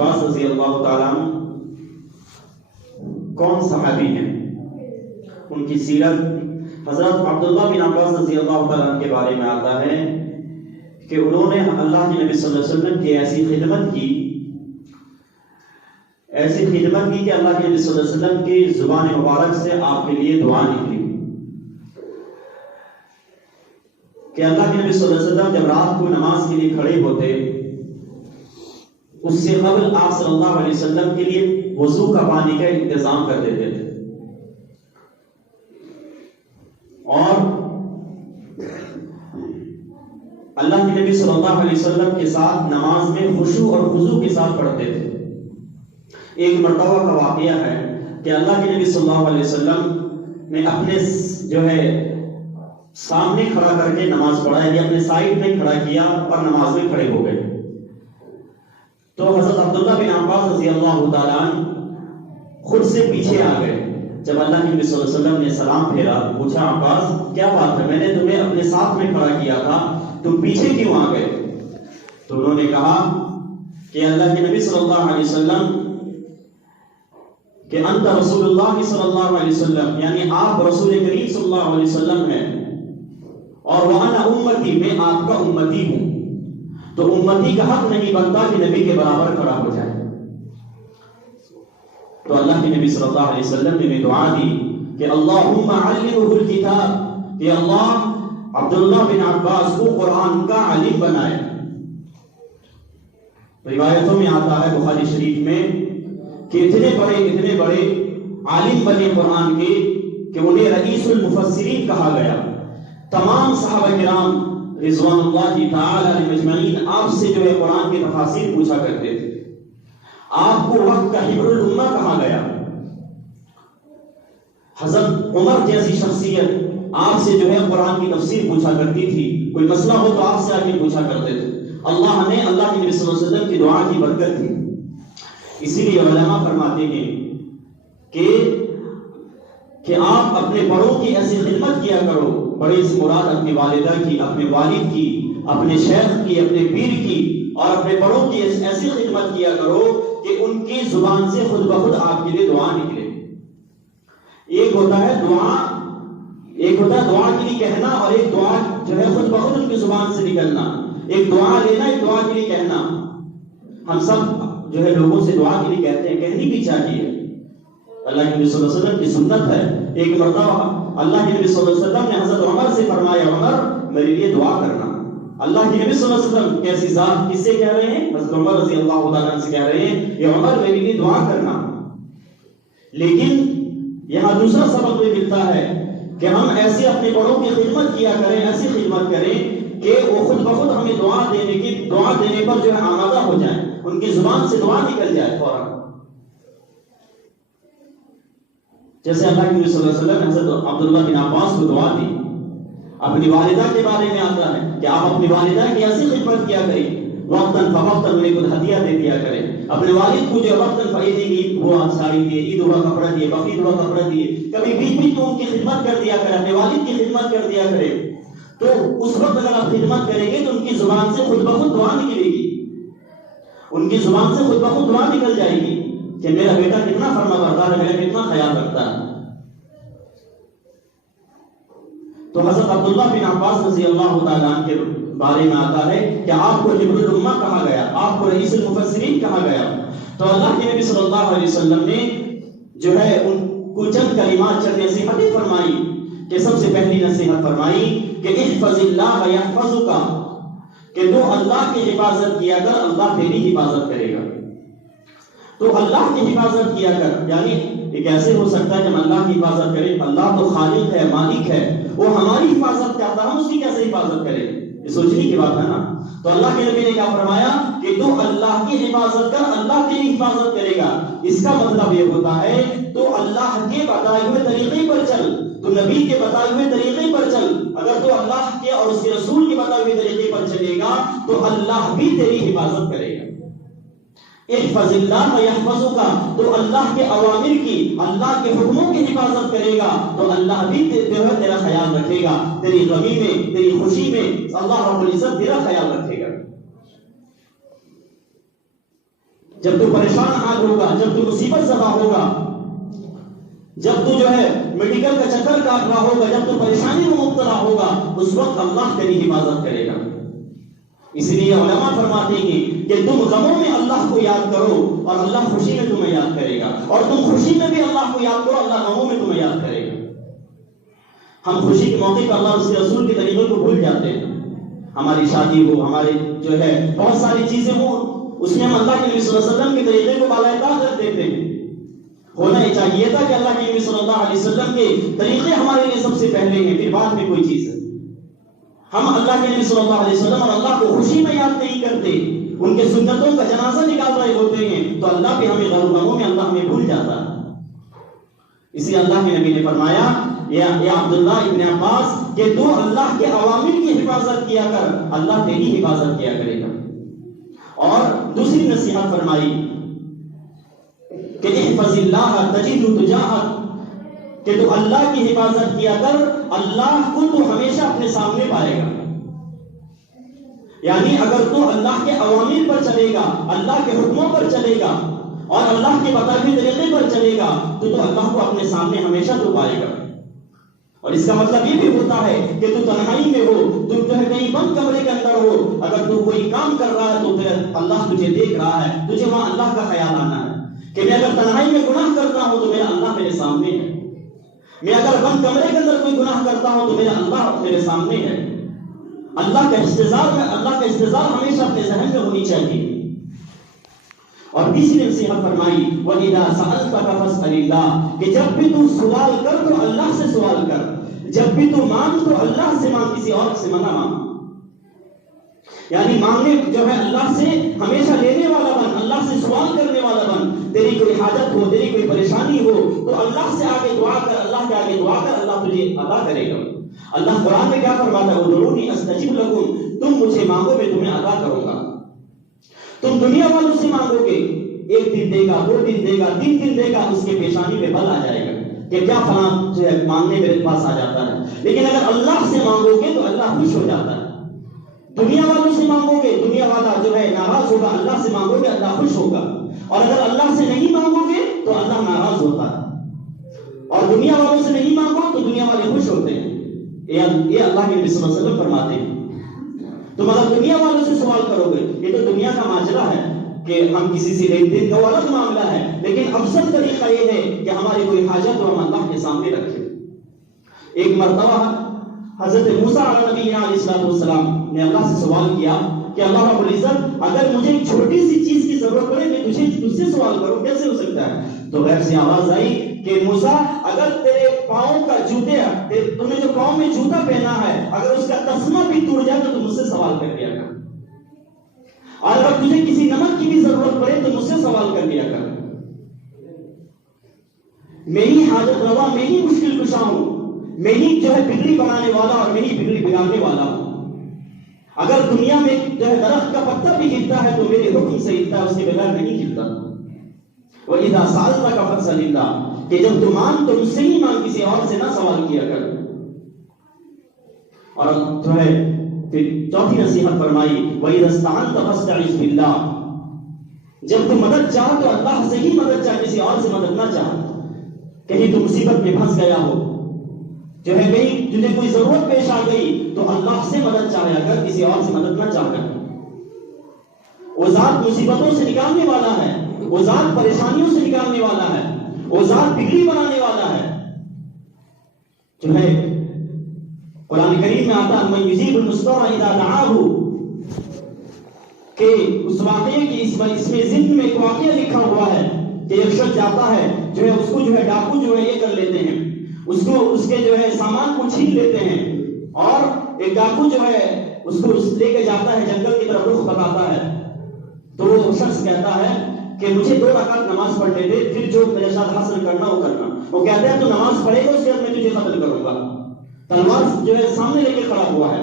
عباس رضی اللہ تعالیٰ عنہ کون صحابی ہیں؟ ان کی سیرت حضرت عبداللہ بن عباس رضی اللہ تعالیٰ عنہ کے بارے میں آتا ہے کہ انہوں نے اللہ کے نبی صلی اللہ علیہ وسلم کی ایسی خدمت کی کہ اللہ کے نبی صلی اللہ علیہ وسلم کی زبان مبارک سے آپ کے لیے دعا نکلی کہ اللہ کے نبی صلی اللہ علیہ وسلم جب رات کو نماز کے لیے کھڑے ہوتے اس سے قبل آپ صلی اللہ علیہ وسلم کے لیے وضو کا پانی کا انتظام کر دیتے تھے اور اللہ کے نبی صلی اللہ علیہ وسلم کے ساتھ نماز میں خشوع اور خضوع کے ساتھ پڑھتے تھے۔ ایک مرتبہ کا واقعہ ہے کہ اللہ کے نبی صلی اللہ علیہ وسلم نے اپنے سامنے کھڑا کر کے نماز پڑھا یا اپنے سائڈ میں کھڑا کیا اور نماز میں کھڑے ہو گئے تو حضرت عبداللہ بن عباس رضی اللہ تعالیٰ عنہ خود سے پیچھے آ گئے۔ جب اللہ کے نبی صلی اللہ علیہ وسلم نے سلام پھیرا پوچھا عباس کیا بات ہے، میں نے تمہیں اپنے ساتھ میں کھڑا کیا تھا، تم پیچھے کیوں آ گئے؟ تو انہوں نے کہا کہ اللہ کے نبی صلی اللہ علیہ وسلم کہ انت رسول اللہ صلی اللہ علیہ وسلم، یعنی آپ رسول کریم صلی اللہ علیہ وسلم ہیں اور وانا امتی، میں آپ کا امتی ہوں، تو امتی کا حق نہیں بنتا کہ نبی کے برابر کھڑا ہو جائے۔ تو اللہ کے نبی صلی اللہ علیہ وسلم نے بھی دعا دی کہ اللہم علمہ الکتاب، کہ اللہ عبداللہ بن عباس کو قرآن کا عالم بنائے۔ روایتوں میں آتا ہے بخاری شریف میں کہ اتنے بڑے عالم بنے قرآن کے کہ انہیں رئیس المفسرین کہا گیا۔ تمام صحابہ کرام رضوان اللہ تعالی علیہم اجمعین آپ سے جو ہے قرآن کے تفاسیر پوچھا کرتے تھے، آپ کو وقت کا حبر الامہ کہا گیا۔ حضرت عمر جیسی شخصیت آپ سے جو ہے قرآن کی تفسیر پوچھا کرتی تھی، کوئی مسئلہ ہو تو آپ سے آ کے پوچھا کرتے تھے۔ اللہ نے اللہ کے نبی صلی اللہ علیہ وسلم کی دعا کی برکت تھی۔ اسی لیے علماء فرماتے ہیں کہ آپ اپنے بڑوں کی ایسی خدمت کیا کرو، بڑے سے مراد اپنی والدہ کی، اپنے والد کی، اپنے شیخ کی، اپنے پیر کی، اور اپنے بڑوں کی ایسی خدمت کیا کرو کہ ان کی زبان سے خود بخود آپ کے لیے دعا نکلے۔ ایک ہوتا ہے دعا کے لیے کہنا، اور ایک دعا جو ہے خود بخود ان کی زبان سے نکلنا۔ ایک دعا لینا، ایک دعا کے لیے کہنا۔ ہم سب جو ہے لوگوں سے دعا کے لیے کہتے ہیں، کہنی بھی چاہیے، اللہ کے نبی صلی اللہ علیہ وسلم کی سنت ہے۔ ایک مرتبہ اللہ کے نبی صلی اللہ علیہ وسلم نے حضرت عمر سے فرمایا عمر میرے لیے دعا کرنا۔ اللہ کے نبی صلی اللہ علیہ وسلم کیسی ذات، کس سے کہہ رہے ہیں؟ حضرت عمر رضی اللہ تعالیٰ عنہ سے کہہ رہے ہیں کہ عمر میرے لیے دعا کرنا۔ لیکن یہاں دوسرا سبق یہ ملتا ہے کہ ہم ایسے اپنے بڑوں کی خدمت کیا کریں، ایسی خدمت کریں کہ وہ خود بخود ہمیں دعا دینے پر جو ہے آمادہ ہو جائیں، ان کی زبان سے دعا نکل جائے فوراً۔ جیسے اللہ کے نبی صلی اللہ علیہ وسلم نے حضرت عبداللہ بن عباس کو دعا دی۔ اپنی والدہ کے بارے میں آتا ہے کہ آپ اپنی والدہ کی ایسی خدمت کیا کریں، وقتاً فوقتاً انہیں کچھ ہدیہ دے دیا کریں۔ اپنے والد کو جو وقتاً عید ہوا ساڑی دیے، عید ہوا کپڑا دیے، بقرعید ہوا کپڑا دیے، کبھی بیچ میں ان کی خدمت کر دیا کرے، اپنے والد کی خدمت کر دیا کرے۔ تو اس وقت اگر آپ خدمت کریں گے تو ان کی زبان سے خود بخود دعا نکلے گی، ان کی زبان سے خود بخود دعا نکل جائے گی کہ میرا بیٹا کتنا فرما بردار ہے، میرا کتنا خیال رکھتا ہے۔ تو حضرت عبداللہ بن عباس رضی اللہ تعالیٰ عنہ کے بارے میں آتا ہے کہ آپ کو حبر الامہ کہا گیا، آپ کو رئیس المفسرین کہا گیا۔ تو اللہ کے نبی صلی اللہ علیہ وسلم نے جو ہے ان کو چند کلمات، چند نصیحتیں فرمائی کہ سب سے پہلی نصیحت فرمائی کہ احفظ اللہ یحفظک، کہ تو اللہ کی حفاظت کیا کر، اللہ تیری حفاظت کرے گا۔ تو اللہ کی حفاظت کیا کر، یعنی یہ کیسے ہو سکتا ہے کہ ہم اللہ کی حفاظت کریں؟ اللہ تو خالق ہے، مالک ہے، وہ ہماری حفاظت چاہتا ہے، ہم اس کی کیسے حفاظت کریں؟ یہ سوچنے کی بات ہے نا۔ تو اللہ کے نبی نے کیا فرمایا کہ تو اللہ کی حفاظت کر، اللہ تیری حفاظت کرے گا۔ اس کا مطلب یہ ہوتا ہے تو اللہ کے بتائے ہوئے طریقے پر چل، تو نبی کے بتائے ہوئے طریقے پر چل۔ اگر تو اللہ کے اور اس کے رسول کے بتائے ہوئے طریقے پر چلے گا تو اللہ بھی تیری حفاظت کرے گا۔ احفظ اللہ یحفظک، تو اللہ کے اوامر کی، اللہ کے حکموں کی حفاظت کرے گا تو اللہ بھی تیرا خیال رکھے گا، تیری غمی میں، تیری خوشی میں اللہ رب العزت تیرا خیال رکھے گا۔ جب تو پریشان حال ہوگا، جب تو مصیبت زدہ ہوگا، جب تو جو ہے میڈیکل کا چکر کاٹ رہا ہوگا، جب تو پریشانی میں مبتلا ہوگا، اس وقت اللہ تیری حفاظت کرے گا۔ اس لیے علماء فرماتے ہیں کہ تم غموں میں اللہ کو یاد کرو اور اللہ خوشی میں تمہیں یاد کرے گا، اور تم خوشی میں بھی اللہ کو یاد کرو، اللہ غموں میں تمہیں یاد کرے گا۔ ہم خوشی کے موقع پر اللہ اس کے رسول کے طریقوں کو بھول جاتے ہیں۔ ہماری شادی ہو، ہمارے جو ہے بہت ساری چیزیں ہوں، اس میں ہم اللہ کے نبی صلی اللہ علیہ وسلم کے طریقے کو بالائے طاق رکھ دیتے ہیں۔ ہونا یہ چاہیے تھا کہ اللہ کے نبی صلی اللہ علیہ وسلم کے طریقے ہمارے لیے سب سے پہلے ہیں، پھر بعد میں کوئی چیز ہے۔ ہم اللہ کے نبی صلی اللہ علیہ وسلم اور اللہ کو خوشی میں یاد نہیں کرتے، ان کے سنتوں کا جنازہ نکال رہے ہوتے ہیں، تو اللہ بھی ہمیں غموں میں اللہ ہمیں بھول جاتا ہے۔ اسی اللہ کے نبی نے فرمایا یا عبداللہ ابن عباس کہ تو اللہ کے اوامر کی حفاظت کیا کر، اللہ تیری حفاظت کیا کرے گا۔ اور دوسری نصیحت فرمائی کہ احفظ اللہ تجد تجاہک، کہ تو اللہ کی حفاظت کیا کر، اللہ کو تو ہمیشہ اپنے سامنے پائے گا۔ یعنی اگر تو اللہ کے اوامر پر چلے گا، اللہ کے حکموں پر چلے گا اور اللہ کے بتائے ہوئے طریقے پر چلے گا، تو اللہ کو اپنے سامنے ہمیشہ تو پائے گا۔ اور اس کا مطلب یہ بھی ہوتا ہے کہ تو تنہائی میں ہو، تو جو ہے کہیں بند کمرے کے اندر ہو، اگر تو کوئی کام کر رہا ہے تو پھر اللہ تجھے دیکھ رہا ہے، تجھے وہاں اللہ کا خیال آنا ہے کہ میں اگر تنہائی میں گناہ کرتا ہوں تو میرا اللہ میرے سامنے ہے، میں اگر بند کمرے کے اندر کوئی گناہ کرتا ہوں تو میرا اللہ میرے سامنے ہے۔ اللہ کا استحضار ہمیشہ اپنے ذہن میں ہونی چاہیے۔ اور تیسری نصیحت فرمائی وَإِذَا سَأَلْتَ فَاسْأَلِ اللَّهَ، کہ جب بھی تو سوال کر تو اللہ سے سوال کر، جب بھی تو مانگ تو اللہ سے مانگ، کسی اور سے مت مانگ۔ یعنی مانگنے جو ہے اللہ سے ہمیشہ لینے والا بن، اللہ سے سوال کرنے والا بن۔ تیری کوئی حاجت ہو، تیری کوئی پریشانی ہو تو اللہ سے آگے دعا کر، اللہ کے آگے دعا کر، اللہ تجھے عطا کرے گا۔ اللہ قرآن میں کیا فرماتا ہے ادعونی استجب لکم، تم مجھے مانگو میں تمہیں عطا کروں گا۔ تم دنیا والوں سے مانگو گے، ایک دن دے گا، 2 دن دے گا، 3 دن دے گا، اس کے پیشانی پہ بل آ جائے گا کہ کیا فلاں جو ہے مانگنے میرے پاس آ جاتا ہے۔ لیکن اگر اللہ سے مانگو گے تو اللہ خوش ہو جاتا ہے۔ دنیا والوں سے مانگو گے، دنیا والا جو ہے ناراض ہوگا، اللہ سے مانگو گے اللہ خوش ہوگا۔ اور اگر اللہ سے نہیں مانگو گے تو اللہ ناراض ہوتا ہے، اور دنیا والوں سے نہیں مانگو تو دنیا والے خوش ہوتے ہیں۔ یہ اللہ کے نبی صلی اللہ علیہ وسلم فرماتے ہیں۔ تم اگر دنیا والوں سے سوال کرو گے، یہ تو دنیا کا ماجرا ہے کہ ہم کسی سے لین دین کا الگ معاملہ ہے، لیکن افضل طریقہ یہ ہے کہ ہماری کوئی حاجت ہو ہم اللہ کے سامنے رکھیں۔ ایک مرتبہ حضرت موسیٰ علیہ السلام نے اللہ سے سوال کیا کہ اللہ رب العزت اگر مجھے ایک چھوٹی سی چیز کی ضرورت پڑے میں تجھ سے سوال کروں، کیسے ہو سکتا ہے؟ تو غیب سے آواز آئی کہ موسیٰ اگر تیرے پاؤں کا جوتے، تم نے جو پاؤں میں جوتا پہنا ہے، اگر اس کا تسمہ بھی ٹوٹ جائے تو تم مجھ سے سوال کر لیا کر، اور اگر تجھے کسی نمک کی بھی ضرورت پڑے تو مجھ سے سوال کر لیا کر۔ میں ہی حاجت روا، میں ہی مشکل کشا ہوں، میں ہی جو ہے بگڑی بنانے والا اور میں ہی بگڑی بگاڑنے والا ہوں۔ اگر دنیا میں جو ہے درخت کا پتا بھی ہلتا ہے تو میرے حکم سے ہلتا ہے، اس کے بغیر نہیں ہلتا۔ وَإِذَا سَأَلْتَ فَاسْأَلِ اللَّهَ، کہ جب تو مانگ تو مجھ سے ہی مانگ، کسی اور سے نہ سوال کیا کر۔ اور جو ہے پھر چوتھی نصیحت فرمائی وَإِذَا اسْتَعَنْتَ فَاسْتَعِذْ بِاللَّهِ، جب تو مدد چاہ تو اللہ سے ہی مدد چاہ، کسی اور سے مدد نہ چاہ۔ کہیں تو مصیبت میں پھنس گیا ہو، جو ہے کہیں تجھے کوئی ضرورت پیش آ گئی تو اللہ سے مدد چاہیا کر، کسی اور سے مدد نہ چاہ کر۔ وہ ذات مصیبتوں سے نکالنے والا ہے، وہ ذات پریشانیوں سے نکالنے والا ہے، وہ ذات بگڑی بنانے والا ہے۔ جو ہے قرآن کریم میں آتا ہے من یجیب المضطر اذا دعاہ، کہ اس واقعے کی اس میں ضمن میں ایک واقعہ لکھا ہوا ہے کہ ایک شخص جاتا ہے، جو ہے اس کو جو ہے ڈاکو جو ہے یہ کر لیتے ہیں، اس کے جو ہے سامان کو چھین لیتے ہیں، اور ایک ڈاکو جو ہے اس کو لے کے جاتا ہے جنگل کی طرف رخ بتاتا ہے، تو وہ شخص کہتا ہے کہ مجھے 2 رکعت نماز پڑھنے دے، پھر جو میرے ساتھ حاصل کرنا وہ کرنا۔ وہ کہتے ہیں تو نماز پڑھے گا، اس کے بعد میں تجھے قتل کروں گا۔ تلوار جو ہے سامنے لے کے کھڑا ہوا ہے۔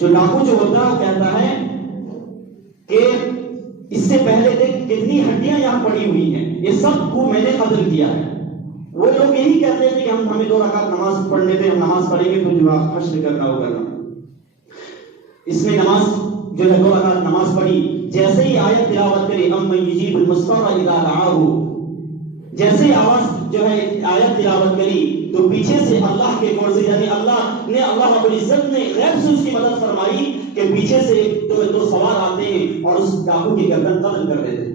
جو ڈاکو جو ہوتا ہے وہ کہتا ہے کہ اس سے پہلے دیکھ کتنی ہڈیاں یہاں پڑی ہوئی ہیں، یہ سب کو میں نے قتل کیا ہے۔ وہ لوگ یہی کہتے ہیں کہ ہمیں 2 رکعت نماز پڑھنے دیں، ہم نماز پڑھیں گے تو جو حشر کرنا وہ کرنا۔ اس نے نماز جو ہے 2 رکعت نماز پڑھی، جیسے ہی آیت تلاوت کرے امن یجیب المضطر اذا دعاہ، جیسے آواز جو ہے آیت تلاوت کری تو پیچھے سے اللہ کے معجزے، یعنی اللہ رب العزت نے غیب سے اس کی مدد فرمائی کہ پیچھے سے دو سوار آتے ہیں اور اس ڈاکو کی گردن قتل کر دیتے ہیں۔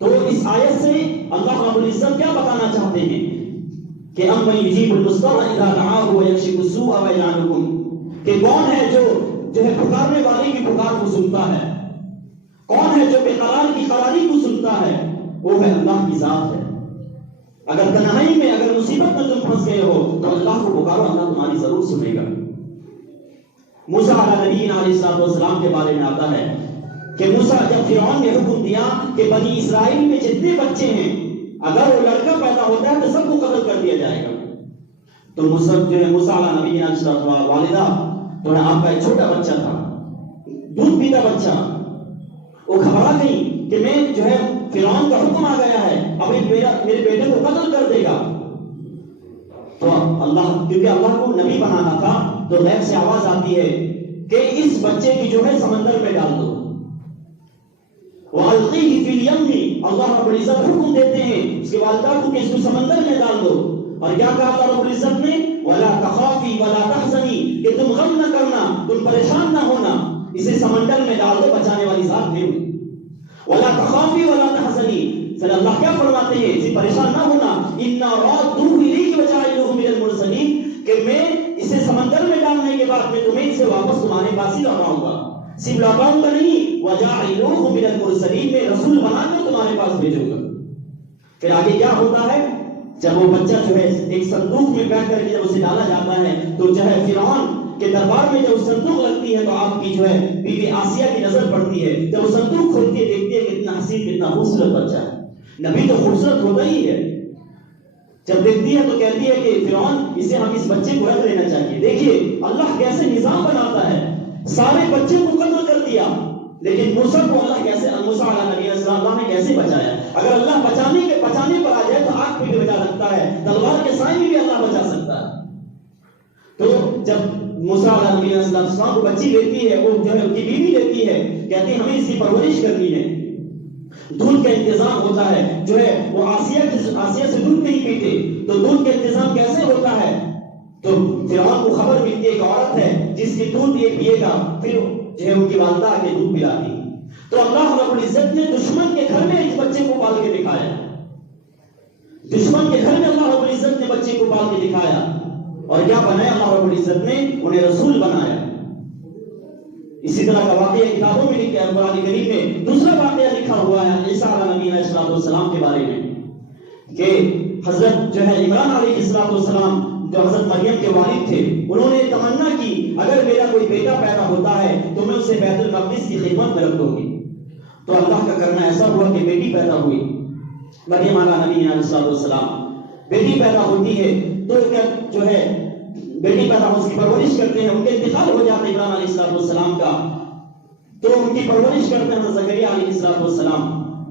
تو اس آیت سے اللہ رب العزت کیا بتانا چاہتے ہیں کہ امن یجیب المضطر اذا دعاہ ویکشف السوء ویجعلکم، کہ کون ہے جو ہے پکارنے والے کی پکار کو سنتا ہے، کون ہے جو بے قرار کی قراری کو سنتا ہے، وہ ہے اللہ کی ذات ہے۔ اگر تنہائی میں، اگر مصیبت میں تم پھنس گئے ہو تو اللہ کو پکارو، اللہ تمہاری ضرور سنے گا۔ موسیٰ علیہ نبینا علیہ السلام کے بارے میں آتا ہے کہ موسیٰ جب فرعون نے حکم دیا کہ بنی اسرائیل میں جتنے بچے ہیں اگر وہ لڑکا پیدا ہوتا ہے تو سب کو قتل کر دیا جائے گا، تو موسیٰ علیہ نبینا علیہ السلام والدہ تو آپ کا ایک چھوٹا بچہ تھا، دودھ پیتا بچہ، وہ گھبرا گئی کہ میں جو ہے فرعون کا حکم آ گیا ہے، اب میرے بیٹے کو قتل کر دے گا۔ تو اللہ، کیونکہ اللہ کو نبی بنانا تھا، تو غیب سے آواز آتی ہے کہ اس بچے کی جو ہے سمندر میں ڈال دو، وَأَلْقِيهِ فِي الْيَمِّ، اللہ رب العزت حکم دیتے ہیں اس کے والدہ کو کہ اس کو سمندر میں ڈال دو۔ اور کیا کہا اللہ رب العزت نے؟ وَلَا تَخَافِي وَلَا تَحْزَنِي، کہ تم غم نہ کرنا، تم پریشان نہ ہونا، اسے سمندر میں ڈال دو، بچانے والی ذات نہیں ہوئی۔ وَلَا تَخَافِي وَلَا تَحْزَنِي، پھر اللہ کیا فرماتے ہیں؟ اسے پریشان نہ ہونا، إِنَّا رَادُّوهُ إِلَيْكِ وَجَاعِلُوهُ مِنَ الْمُرْسَلِينَ، کہ میں اسے سمندر میں ڈالنے کے بعد میں تمہیں اسے واپس تمہارے پاس ہی لوٹاؤں گا، صرف لوٹاؤں گا نہیں، وَجَاعِلُوهُ مِنَ الْمُرْسَلِينَ، میں رسول بنا کے تمہارے پاس بھیجوں گا۔ پھر آگے کیا ہوتا ہے؟ جب وہ بچہ جو ہے ایک صندوق میں بیٹھ کر کے جب اسے ڈالا جاتا ہے تو جو ہے فرعون کے دربار میں جب صندوق لگتی ہے تو آپ کی جو ہے بی بی آسیہ کی نظر پڑتی ہے، جب وہ صندوق کھولتی ہے دیکھتی ہے کتنا حسین، کتنا خوبصورت بچہ ہے۔ نبی تو خوبصورت ہوتا ہی ہے، جب دیکھتی ہے تو کہتی ہے کہ فرعون اسے ہم اس بچے کو رکھ لینا چاہیے۔ دیکھیے اللہ کیسے نظام بناتا ہے، سارے بچے کو قتل کر دیا لیکن موسیٰ کو اللہ کیسے، موسیٰ علیہ نبی اللہ نے کیسے بچایا؟ اگر اللہ بچانے پر آ جائے تو آگ پہ بھی بچا سکتا ہے، تلوار کے سائے میں بھی اللہ بچا سکتا ہے۔ تو جب موسیٰ علیہ نبی السلام کو بچی لیتی ہے، وہ جو ہے ان کی بیوی لیتی ہے، کہتی ہے ہمیں اس کی پرورش کرنی ہے، دودھ کا انتظام ہوتا ہے، جو ہے وہ آسیہ سے دودھ نہیں پیتے، تو دودھ کا انتظام کیسے ہوتا ہے؟ تو فرعون کو خبر ملتی ہے ایک عورت ہے جس کی دودھ یہ پیے گا، پھر جو ہے ان کی والدہ کے دودھ پلاتی۔ تو اللہ رب العزت نے دشمن کے گھر میں اس بچے کو پال کے دکھایا، دشمن کے گھر میں اللہ رب العزت نے بچے کو پال کے دکھایا، اور کیا بنایا اللہ رب العزت نے؟ انہیں رسول بنایا۔ اسی طرح کا واقعہ کتابوں میں لکھا ہے، قرآن کریم میں دوسرا واقعہ لکھا ہوا ہے عیسیٰ علیہ نبی علیہ السلام کے بارے میں کہ حضرت جو ہے عمران علیہ السلام جو حضرت مریم کے والد تھے، انہوں نے تمنا کی اگر میرا کوئی بیٹا پیدا ہوتا ہے تو میں اسے بیت المقدس کی خدمت میں رکھ دوں گی۔ تو اللہ کا کرنا ایسا ہوا کہ بیٹی پیدا ہوئی، مریم علیہ نبی علیہ السلام، بیٹی پیدا ہوتی ہے تو جو ہے بیٹی پیدا ہو، اس کی پرورش کرتے ہیں، ان کے انتقال ہو جاتا ہے عمران علیہ السلام کا، تو ان کی پرورش کرتے ہیں زکریا علیہ السلام،